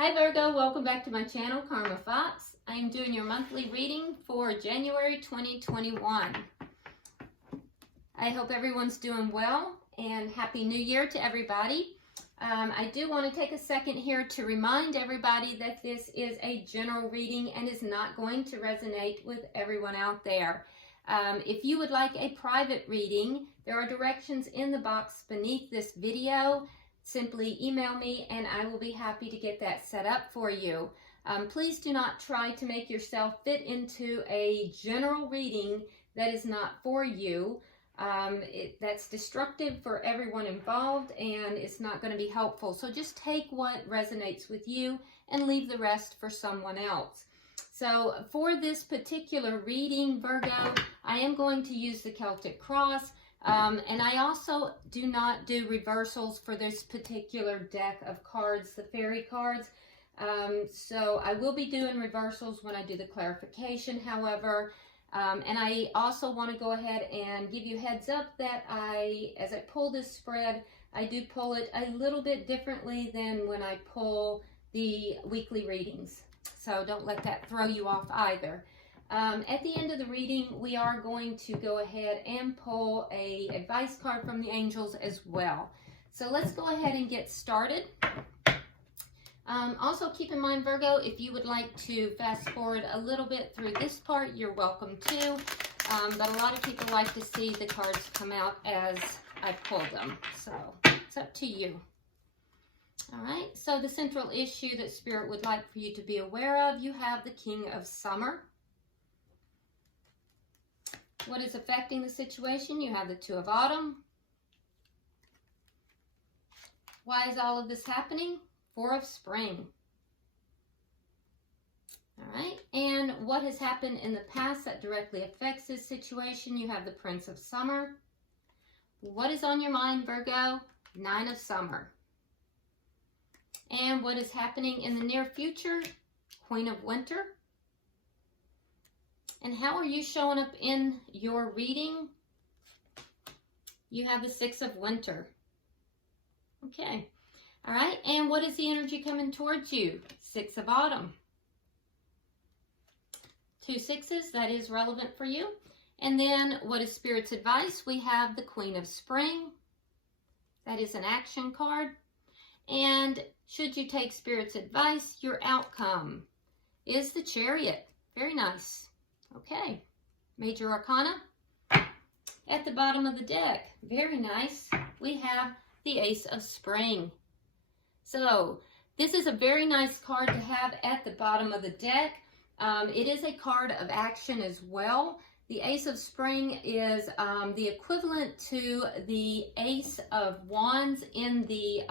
Hi Virgo, welcome back to my channel, Karma Fox. I am doing your monthly reading for January 2021. I hope everyone's doing well and Happy New Year to everybody. I do want to take a second here to remind everybody that this is a general reading and is not going to resonate with everyone out there. If you would like a private reading, there are directions in the box beneath this video. Simply email me and I will be happy to get that set up for you. Please do not try to make yourself fit into a general reading that is not for you. That's destructive for everyone involved and it's not going to be helpful. So just take what resonates with you and leave the rest for someone else. So for this particular reading, Virgo, I am going to use the Celtic Cross. And I also do not do reversals for this particular deck of cards, the fairy cards. So I will be doing reversals when I do the clarification, however. And I also want to go ahead and give you heads up that as I pull this spread, I do pull it a little bit differently than when I pull the weekly readings. So don't let that throw you off either. At the end of the reading, we are going to go ahead and pull an advice card from the angels as well. So let's go ahead and get started. Also keep in mind, Virgo, if you would like to fast forward a little bit through this part, you're welcome to. But a lot of people like to see the cards come out as I pull them. So it's up to you. All right, so the central issue that Spirit would like for you to be aware of, you have the King of Summer. What is affecting the situation? You have the Two of Autumn. Why is all of this happening? Four of Spring. All right, and what has happened in the past that directly affects this situation? You have the Prince of Summer. What is on your mind, Virgo? Nine of Summer. And what is happening in the near future? Queen of Winter. And how are you showing up in your reading? You have the Six of Winter. Okay. All right. And what is the energy coming towards you? Six of Autumn. Two sixes. That is relevant for you. And then what is Spirit's advice? We have the Queen of Spring. That is an action card. And should you take Spirit's advice, your outcome is the Chariot. Very nice. Okay, Major Arcana. At the bottom of the deck, very nice, we have the Ace of Spring. So this is a very nice card to have at the bottom of the deck. It is a card of action as well. The Ace of Spring is the equivalent to the Ace of Wands in the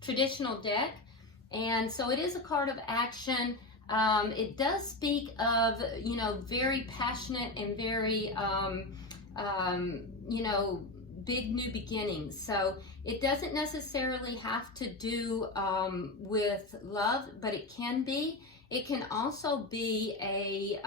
traditional deck. And so it is a card of action. It does speak of, very passionate and very, big new beginnings. So it doesn't necessarily have to do with love, but it can be. It can also be a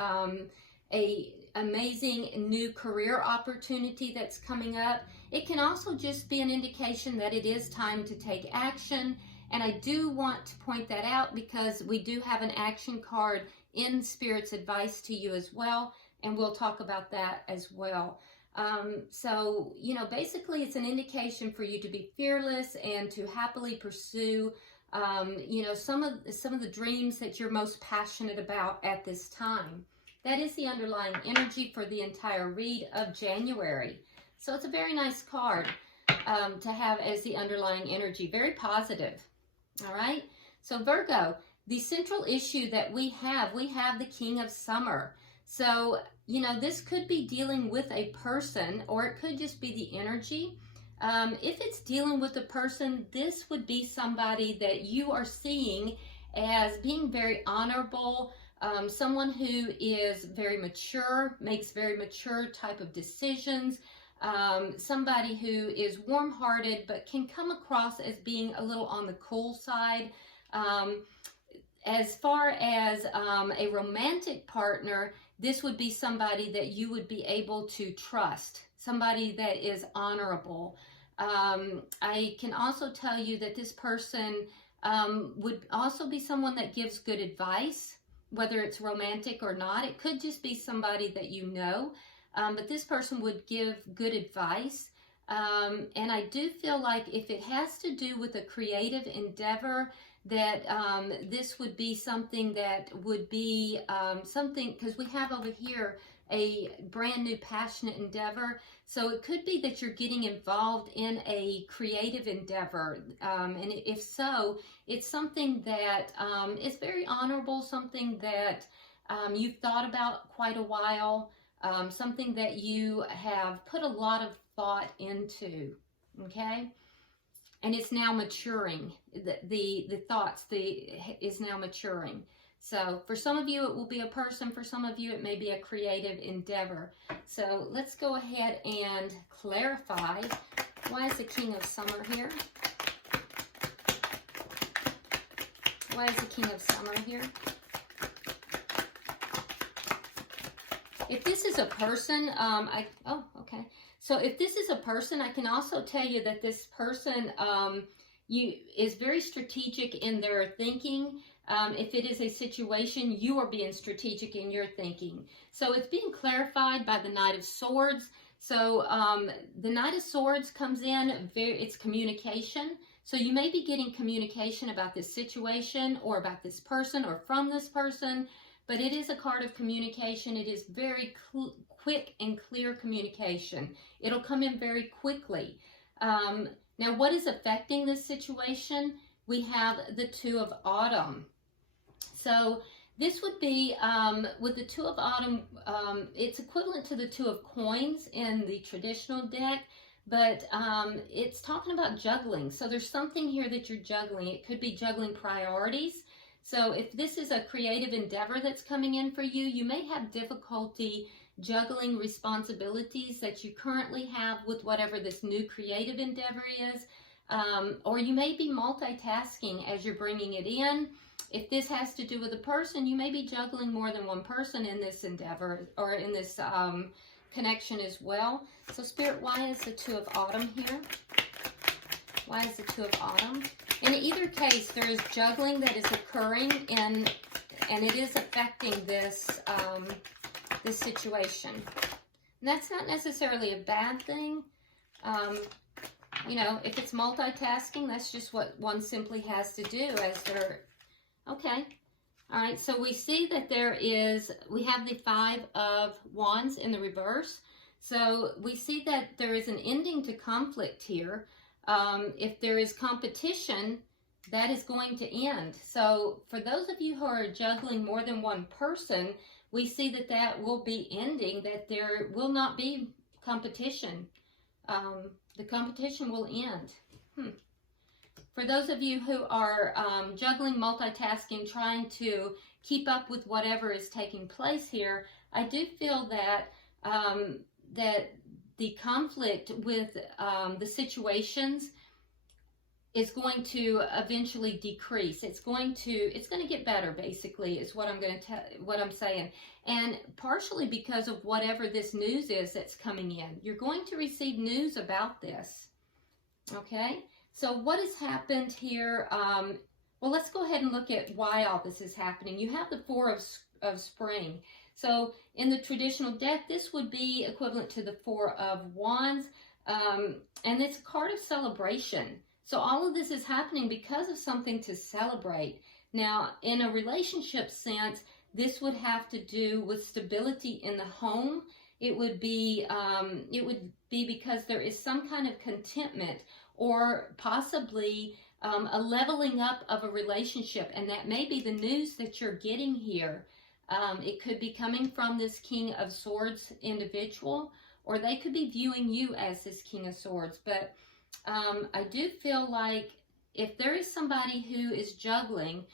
amazing new career opportunity that's coming up. It can also just be an indication that it is time to take action. And I do want to point that out because we do have an action card in Spirit's advice to you as well. And we'll talk about that as well. So, basically it's an indication for you to be fearless and to happily pursue, some of the dreams that you're most passionate about at this time. That is the underlying energy for the entire read of January. So it's a very nice card to have as the underlying energy. Very positive. All right, so Virgo, the central issue that we have the King of Summer. So, this could be dealing with a person or it could just be the energy. If it's dealing with a person, this would be somebody that you are seeing as being very honorable, someone who is very mature, makes very mature type of decisions. Somebody who is warm-hearted but can come across as being a little on the cool side. As far as a romantic partner, this would be somebody that you would be able to trust, somebody that is honorable. I can also tell you that this person would also be someone that gives good advice, whether it's romantic or not. It could just be somebody that you know, but this person would give good advice. And I do feel like if it has to do with a creative endeavor, that this would be something that would be something, because we have over here a brand new passionate endeavor. So it could be that you're getting involved in a creative endeavor. And if so, it's something that is very honorable, something that you've thought about quite a while, something that you have put a lot of thought into, okay? And it's now maturing. The thoughts is now maturing. So for some of you, it will be a person. For some of you, it may be a creative endeavor. So let's go ahead and clarify. Why is the King of Summer here? Why is the King of Summer here? If this is a person, okay. So if this is a person, I can also tell you that this person is very strategic in their thinking. If it is a situation, you are being strategic in your thinking. So it's being clarified by the Knight of Swords. So the Knight of Swords comes in, it's communication. So you may be getting communication about this situation or about this person or from this person, but it is a card of communication. It is very quick and clear communication. It'll come in very quickly. Now, what is affecting this situation? We have the Two of Autumn. So this would be, with the Two of Autumn, it's equivalent to the Two of Coins in the traditional deck, but it's talking about juggling. So there's something here that you're juggling. It could be juggling priorities. So if this is a creative endeavor that's coming in for you, you may have difficulty juggling responsibilities that you currently have with whatever this new creative endeavor is. Or you may be multitasking as you're bringing it in. If this has to do with a person, you may be juggling more than one person in this endeavor or in this connection as well. So Spirit, why is the Two of Autumn here? Why is the Two of Autumn? In either case, there is juggling that is occurring, and it is affecting this this situation. And that's not necessarily a bad thing. You know, if it's multitasking, that's just what one simply has to do as they're, okay. All right, so we see that we have the Five of Wands in the reverse. So we see that there is an ending to conflict here. If there is competition, that is going to end. So for those of you who are juggling more than one person, we see that that will be ending, that there will not be competition. The competition will end. For those of you who are juggling, multitasking, trying to keep up with whatever is taking place here, I do feel that that the conflict with the situations is going to eventually decrease. It's going to get better, basically, is what I'm saying. And partially because of whatever this news is that's coming in. You're going to receive news about this. Okay? So what has happened here? Well, let's go ahead and look at why all this is happening. You have the Four of Spring. So in the traditional deck, this would be equivalent to the Four of Wands. And it's a card of celebration. So all of this is happening because of something to celebrate. Now, in a relationship sense, this would have to do with stability in the home. It would be because there is some kind of contentment or possibly a leveling up of a relationship. And that may be the news that you're getting here. It could be coming from this King of Swords individual, or they could be viewing you as this King of Swords. But I do feel like if there is somebody who is juggling,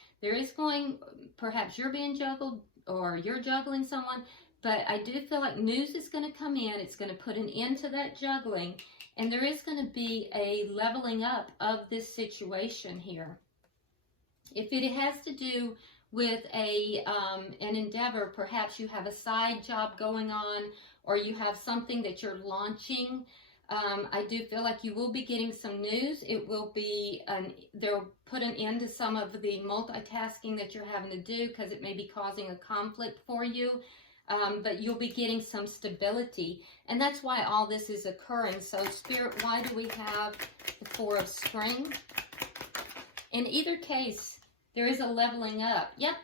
perhaps you're being juggled or you're juggling someone, but I do feel like news is going to come in. It's going to put an end to that juggling, and there is going to be a leveling up of this situation here. If it has to do with an endeavor, perhaps you have a side job going on, or you have something that you're launching. I do feel like you will be getting some news. It will be, they'll put an end to some of the multitasking that you're having to do because it may be causing a conflict for you. But you'll be getting some stability. And that's why all this is occurring. So Spirit, why do we have the Four of Spring? In either case, there is a leveling up. Yep.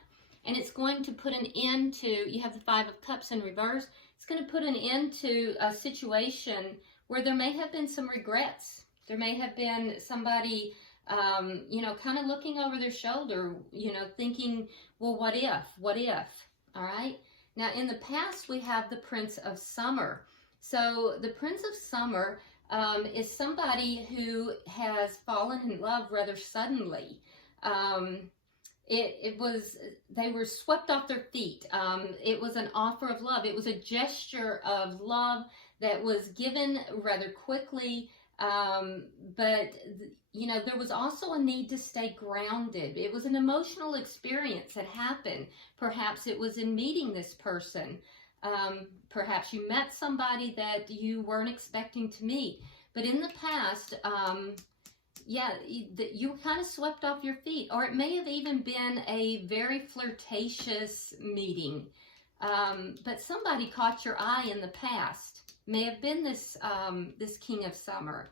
And it's going to put an end to, you have the Five of Cups in reverse. It's going to put an end to a situation where there may have been some regrets. There may have been somebody, you know, kind of looking over their shoulder, you know, thinking, well, what if, all right? Now, in the past, we have the Prince of Summer. So the Prince of Summer is somebody who has fallen in love rather suddenly. They were swept off their feet. It was an offer of love. It was a gesture of love that was given rather quickly. But, you know, there was also a need to stay grounded. It was an emotional experience that happened. Perhaps it was in meeting this person. Perhaps you met somebody that you weren't expecting to meet. But in the past, yeah, you were kind of swept off your feet. Or it may have even been a very flirtatious meeting. But somebody caught your eye in the past. May have been this this King of Summer,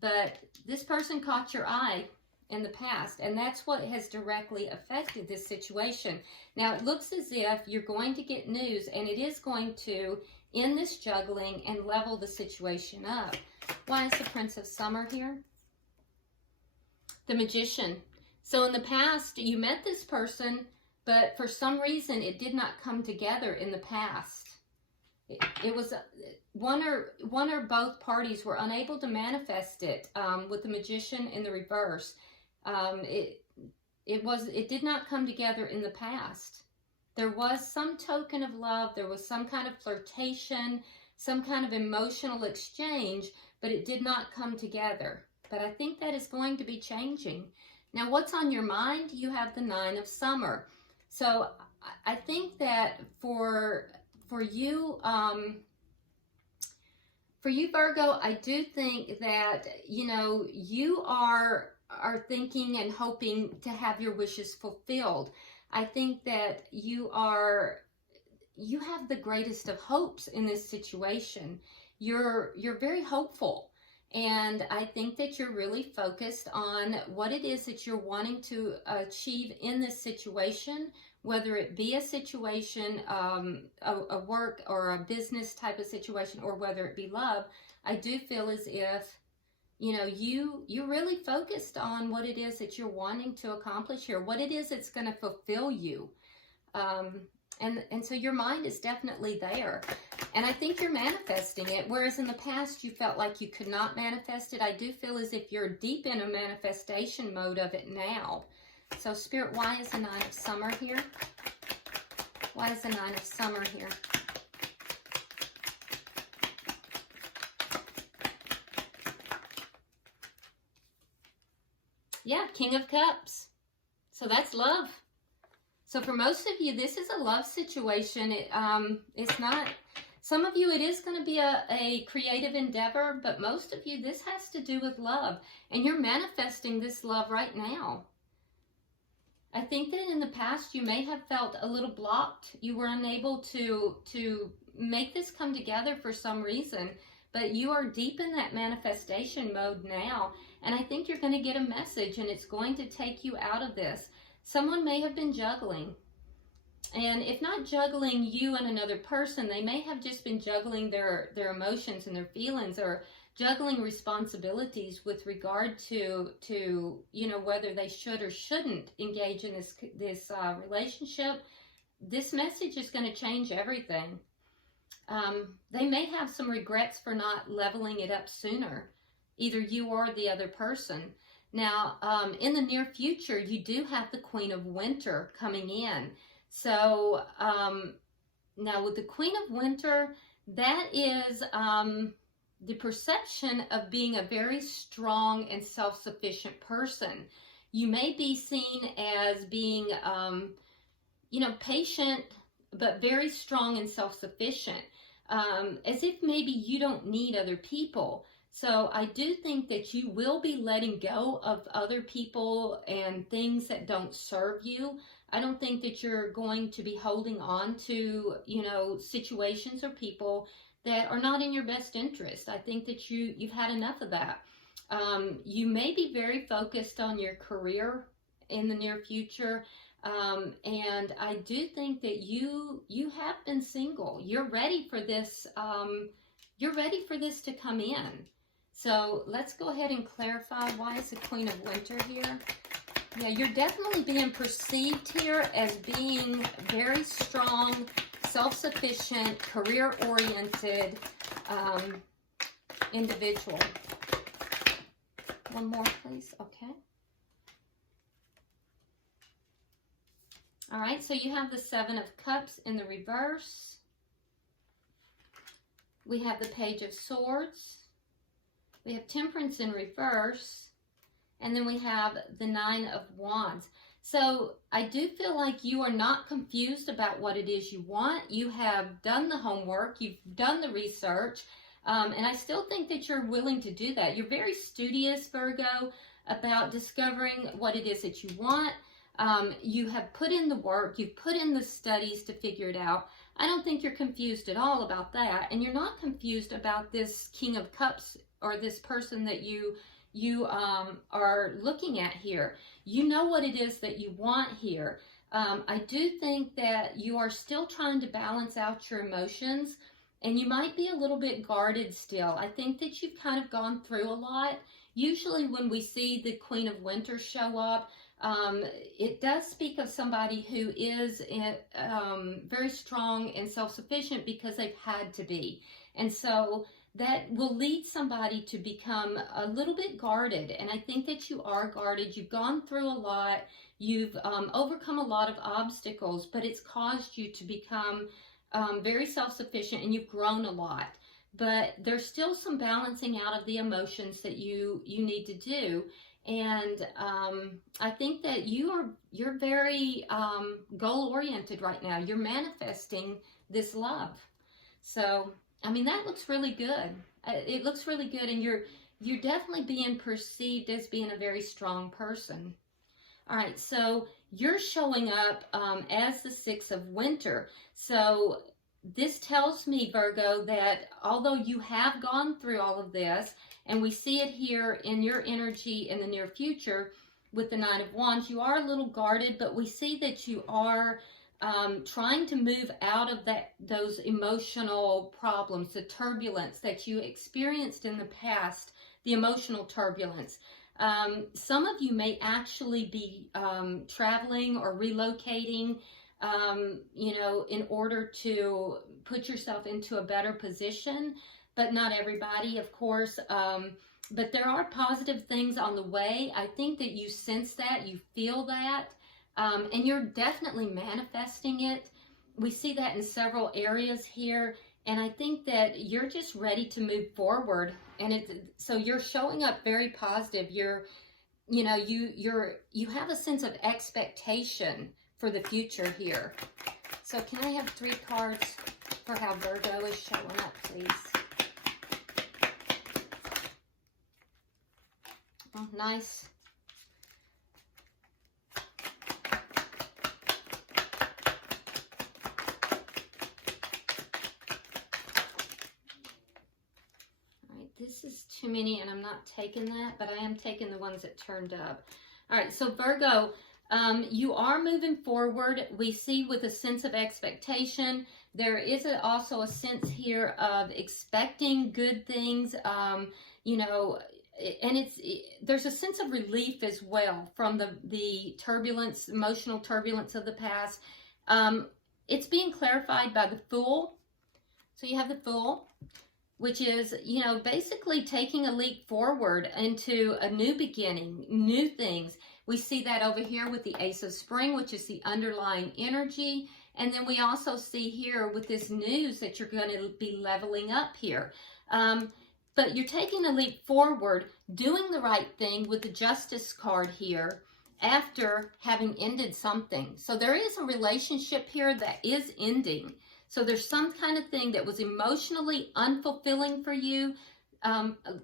but this person caught your eye in the past, and that's what has directly affected this situation. Now, it looks as if you're going to get news, and it is going to end this juggling and level the situation up. Why is the Prince of Summer here? The Magician. So in the past, you met this person, but for some reason, it did not come together in the past. It was one or both parties were unable to manifest it with the Magician in the reverse. It did not come together in the past. There was some token of love. There was some kind of flirtation, some kind of emotional exchange, but it did not come together. But I think that is going to be changing. Now, what's on your mind? You have the Nine of Summer. So I think that for you, Virgo, I do think that, you know, you are thinking and hoping to have your wishes fulfilled. I think that you have the greatest of hopes in this situation. You're very hopeful. And I think that you're really focused on what it is that you're wanting to achieve in this situation, whether it be a situation, a work or a business type of situation, or whether it be love. I do feel as if, you know, you're really focused on what it is that you're wanting to accomplish here, what it is that's going to fulfill you. And so your mind is definitely there. And I think you're manifesting it, whereas in the past you felt like you could not manifest it. I do feel as if you're deep in a manifestation mode of it now. So Spirit, why is the Nine of Summer here? Why is the Nine of Summer here? Yeah, King of Cups. So that's love. So for most of you, this is a love situation. It's not, some of you, it is going to be a creative endeavor, but most of you, this has to do with love. And you're manifesting this love right now. I think that in the past, you may have felt a little blocked. You were unable to make this come together for some reason, but you are deep in that manifestation mode now. And I think you're going to get a message, and it's going to take you out of this. Someone may have been juggling, and if not juggling you and another person, they may have just been juggling their emotions and their feelings, or juggling responsibilities with regard to you know, whether they should or shouldn't engage in this relationship. This message is going to change everything. They may have some regrets for not leveling it up sooner, either you or the other person. Now, in the near future, you do have the Queen of Winter coming in. So, now with the Queen of Winter, that is the perception of being a very strong and self-sufficient person. You may be seen as being, you know, patient, but very strong and self-sufficient. As if maybe you don't need other people. So I do think that you will be letting go of other people and things that don't serve you. I don't think that you're going to be holding on to, you know, situations or people that are not in your best interest. I think that you've had enough of that. You may be very focused on your career in the near future. And I do think that you have been single. You're ready for this. You're ready for this to come in. So let's go ahead and clarify, why is the Queen of Winter here? Yeah, you're definitely being perceived here as being very strong, self-sufficient, career-oriented individual. One more, please. Okay. All right, so you have the Seven of Cups in the reverse. We have the Page of Swords. We have Temperance in reverse. And then we have the Nine of Wands. So I do feel like you are not confused about what it is you want. You have done the homework. You've done the research. And I still think that you're willing to do that. You're very studious, Virgo, about discovering what it is that you want. You have put in the work. You've put in the studies to figure it out. I don't think you're confused at all about that. And you're not confused about this King of Cups or this person that you are looking at here. You know what it is that you want here. I do think that you are still trying to balance out your emotions, and you might be a little bit guarded still. I think that you've kind of gone through a lot. Usually when we see the Queen of Winter show up, it does speak of somebody who is very strong and self-sufficient because they've had to be. And so that will lead somebody to become a little bit guarded. And I think that you are guarded. You've gone through a lot. You've overcome a lot of obstacles, but it's caused you to become very self-sufficient, and you've grown a lot. But there's still some balancing out of the emotions that you need to do. And I think that you're very goal-oriented right now. You're manifesting this love. So I mean, that looks really good. It looks really good, and you're definitely being perceived as being a very strong person. All right, so you're showing up as the Six of Winter. So this tells me, Virgo, that although you have gone through all of this, and we see it here in your energy in the near future with the Nine of Wands, you are a little guarded, but we see that you are trying to move out of those emotional problems, the turbulence that you experienced in the past, the emotional turbulence. Some of you may actually be traveling or relocating, you know, in order to put yourself into a better position, but not everybody, of course. But there are positive things on the way. I think that you sense that, you feel that. And you're definitely manifesting it. We see that in several areas here, and I think that you're just ready to move forward. And so you're showing up very positive. You have a sense of expectation for the future here. So can I have 3 cards for how Virgo is showing up, please? Oh, nice. This is too many, and I'm not taking that, but I am taking the ones that turned up. All right, so Virgo, you are moving forward. We see with a sense of expectation. There is also a sense here of expecting good things, you know, and there's a sense of relief as well from the turbulence, emotional turbulence of the past. It's being clarified by the Fool. So you have the Fool, which is, you know, basically taking a leap forward into a new beginning, new things. We see that over here with the Ace of Spring, which is the underlying energy. And then we also see here with this news that you're going to be leveling up here. But you're taking a leap forward, doing the right thing with the Justice card here after having ended something. So there is a relationship here that is ending. So there's some kind of thing that was emotionally unfulfilling for you.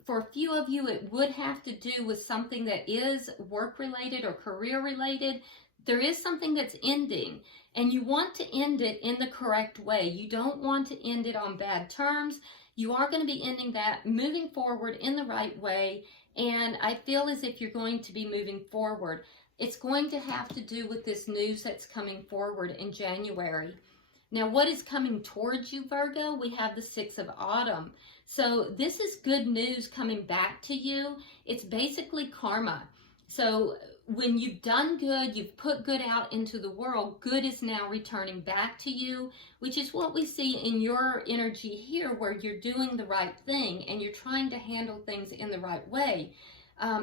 For a few of you, it would have to do with something that is work-related or career-related. There is something that's ending, and you want to end it in the correct way. You don't want to end it on bad terms. You are going to be ending that, moving forward in the right way, and I feel as if you're going to be moving forward. It's going to have to do with this news that's coming forward in January. Now, what is coming towards you, Virgo? We have the Six of Autumn. So this is good news coming back to you. It's basically karma. So when you've done good, you've put good out into the world, good is now returning back to you, which is what we see in your energy here, where you're doing the right thing and you're trying to handle things in the right way.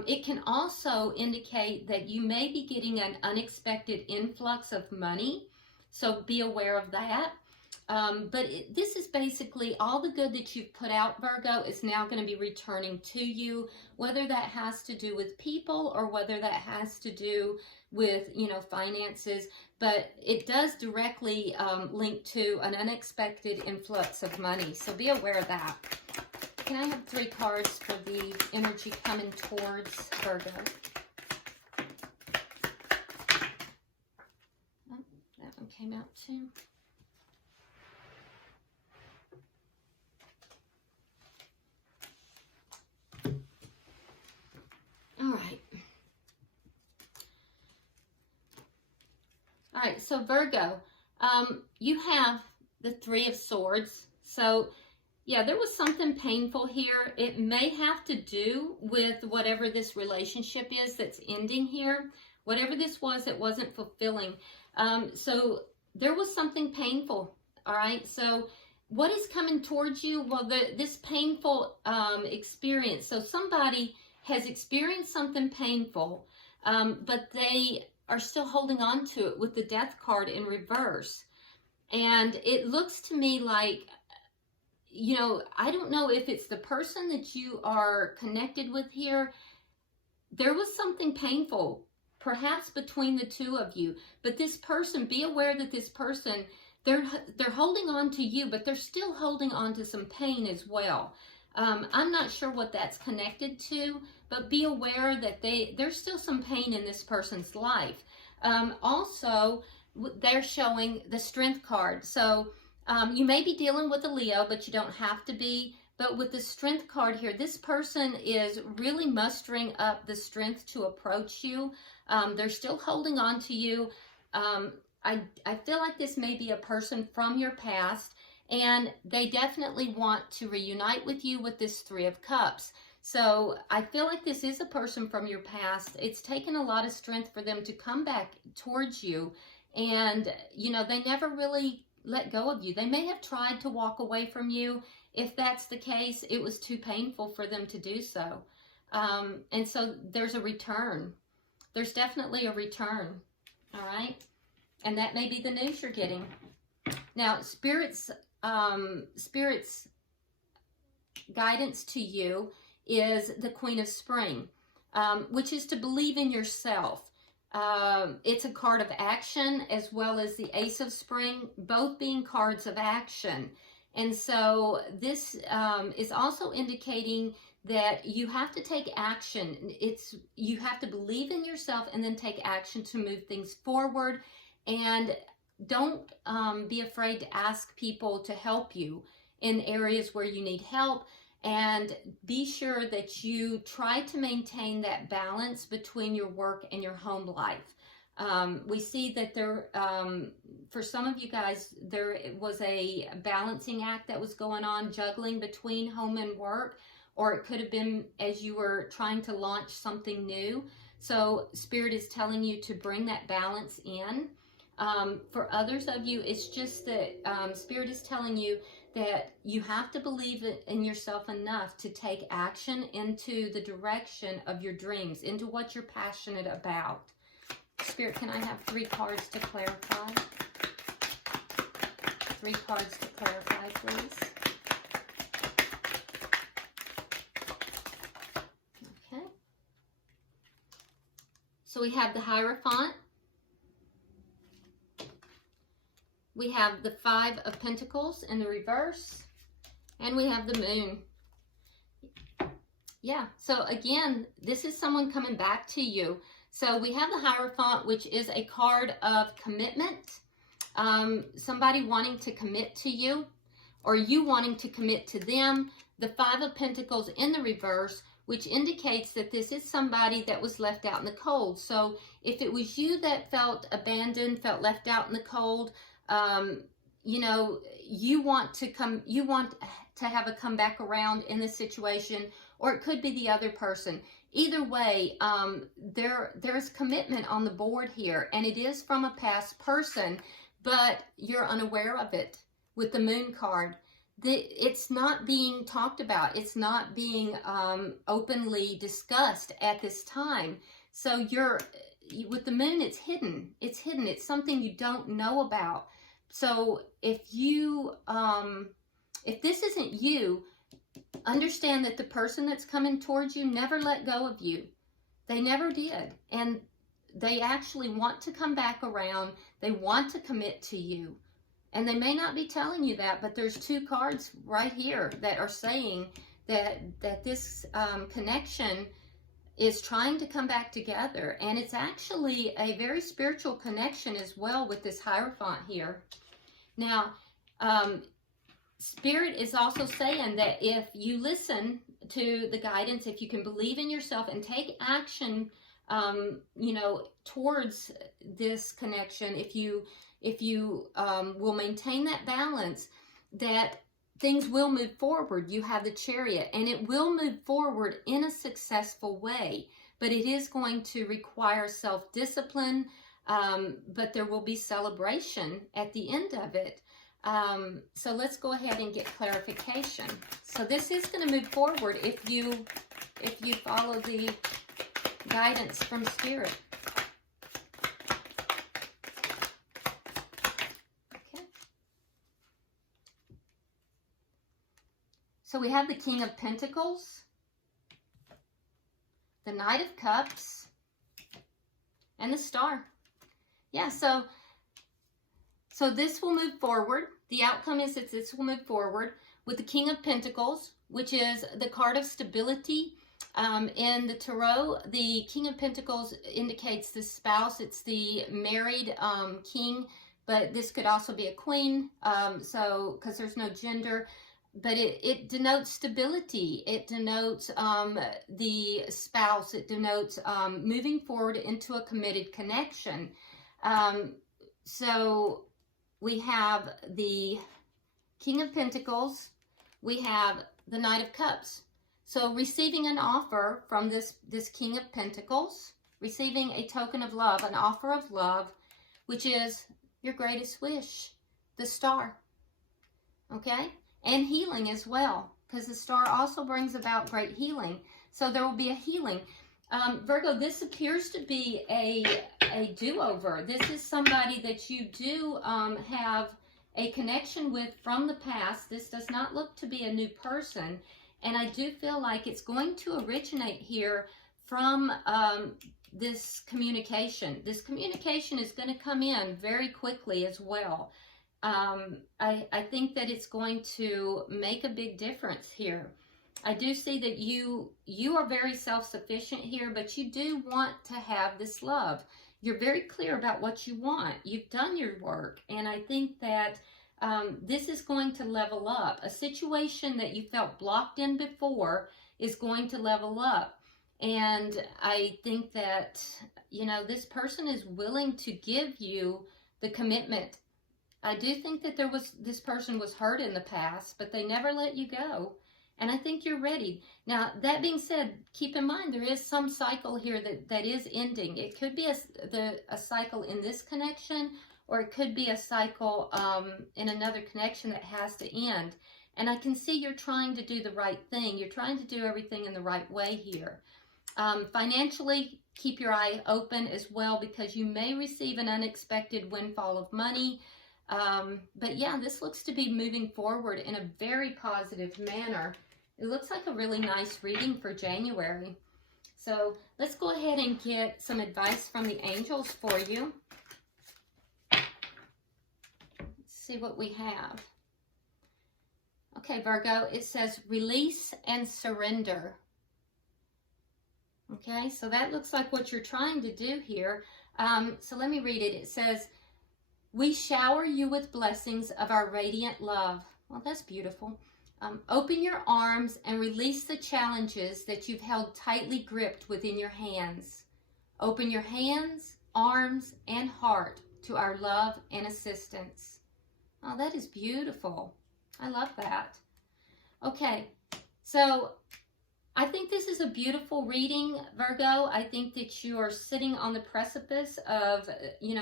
It can also indicate that you may be getting an unexpected influx of money. So be aware of that. This is basically all the good that you've put out, Virgo, is now going to be returning to you, whether that has to do with people or whether that has to do with, finances. But it does directly link to an unexpected influx of money. So be aware of that. Can I have 3 cards for the energy coming towards Virgo? Oh, that one came out too. All right, so Virgo, you have the 3 of Swords. So, yeah, there was something painful here. It may have to do with whatever this relationship is that's ending here. Whatever this was, it wasn't fulfilling. So there was something painful, all right? So what is coming towards you? Well, this painful experience. So somebody has experienced something painful, but they are still holding on to it with the Death card in reverse. And it looks to me like, I don't know if it's the person that you are connected with here. There was something painful, perhaps between the 2 of you. But this person, be aware that this person, they're holding on to you, but they're still holding on to some pain as well. I'm not sure what that's connected to, but be aware that there's still some pain in this person's life. Also, they're showing the Strength card. So you may be dealing with a Leo, but you don't have to be. But with the Strength card here, this person is really mustering up the strength to approach you. They're still holding on to you. I feel like this may be a person from your past, and they definitely want to reunite with you with this 3 of Cups. So I feel like this is a person from your past. It's taken a lot of strength for them to come back towards you. And, they never really let go of you. They may have tried to walk away from you. If that's the case, it was too painful for them to do so. And so there's a return. There's definitely a return. All right. And that may be the news you're getting. Now, Spirit's guidance to you is the Queen of Spring, which is to believe in yourself. It's a card of action as well as the Ace of Spring, both being cards of action. And so this is also indicating that you have to take action. You have to believe in yourself and then take action to move things forward. And don't be afraid to ask people to help you in areas where you need help. And be sure that you try to maintain that balance between your work and your home life. We see that for some of you guys, there was a balancing act that was going on, juggling between home and work, or it could have been as you were trying to launch something new. So Spirit is telling you to bring that balance in. For others of you, it's just that Spirit is telling you that you have to believe in yourself enough to take action into the direction of your dreams, into what you're passionate about. Spirit, can I have 3 cards to clarify? 3 cards to clarify, please. Okay. So we have the Hierophant. We have the 5 of Pentacles in the reverse, and we have the Moon. Yeah, so again, this is someone coming back to you. So we have the Hierophant, which is a card of commitment. Somebody wanting to commit to you, or you wanting to commit to them. The Five of Pentacles in the reverse, which indicates that this is somebody that was left out in the cold. So if it was you that felt abandoned, felt left out in the cold, you know, you want to have a comeback around in this situation, or it could be the other person. Either way, there's commitment on the board here, and it is from a past person, but you're unaware of it with the Moon card. It's not being talked about. It's not being openly discussed at this time. So with the Moon, it's hidden. It's hidden. It's something you don't know about. So if this isn't you, understand that the person that's coming towards you never let go of you. They never did. And they actually want to come back around. They want to commit to you. And they may not be telling you that, but there's two cards right here that are saying that this connection is trying to come back together. And it's actually a very spiritual connection as well with this Hierophant here. Now, Spirit is also saying that if you listen to the guidance, if you can believe in yourself and take action, you know, towards this connection, if you will maintain that balance, that things will move forward. You have the Chariot, and it will move forward in a successful way, but it is going to require self-discipline, but there will be celebration at the end of it. So let's go ahead and get clarification. So this is going to move forward if you follow the guidance from Spirit. Okay. So we have the King of Pentacles, the Knight of Cups, and the Star. Yeah, so this will move forward. The outcome is that this will move forward with the King of Pentacles, which is the card of stability. In the Tarot, the King of Pentacles indicates the spouse. It's the married king, but this could also be a queen, so because there's no gender. But it denotes stability. It denotes the spouse. It denotes moving forward into a committed connection. So we have the King of Pentacles. We have the Knight of Cups. So receiving an offer from this King of Pentacles, receiving a token of love, an offer of love, which is your greatest wish, the Star. Okay? And healing as well, because the Star also brings about great healing. So there will be a healing. Virgo, this appears to be a do-over. This is somebody that you do have a connection with from the past. This does not look to be a new person. And I do feel like it's going to originate here from this communication. This communication is going to come in very quickly as well. I think that it's going to make a big difference here. I do see that you are very self-sufficient here, but you do want to have this love. You're very clear about what you want. You've done your work, and I think that this is going to level up. A situation that you felt blocked in before is going to level up. And I think that, you know, this person is willing to give you the commitment. I do think that this person was hurt in the past, but they never let you go. And I think you're ready. Now, that being said, keep in mind there is some cycle here that is ending. It could be a cycle in this connection, or it could be a cycle in another connection that has to end. And I can see you're trying to do the right thing. You're trying to do everything in the right way here. Financially, keep your eye open as well, because you may receive an unexpected windfall of money. But yeah, this looks to be moving forward in a very positive manner. It looks like a really nice reading for January. So let's go ahead and get some advice from the angels for you. Let's see what we have. Okay, Virgo, it says release and surrender. Okay, so that looks like what you're trying to do here. So let me read it. It says, we shower you with blessings of our radiant love. Well, that's beautiful. Open your arms and release the challenges that you've held tightly gripped within your hands. Open your hands, arms, and heart to our love and assistance. Oh, that is beautiful. I love that. Okay, so I think this is a beautiful reading, Virgo. I think that you are sitting on the precipice of,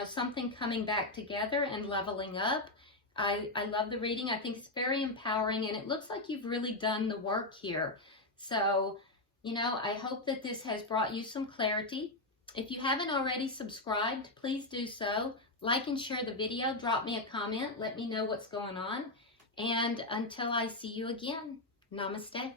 something coming back together and leveling up. I love the reading. I think it's very empowering, and it looks like you've really done the work here. So, I hope that this has brought you some clarity. If you haven't already subscribed, please do so. Like and share the video. Drop me a comment. Let me know what's going on. And until I see you again, namaste.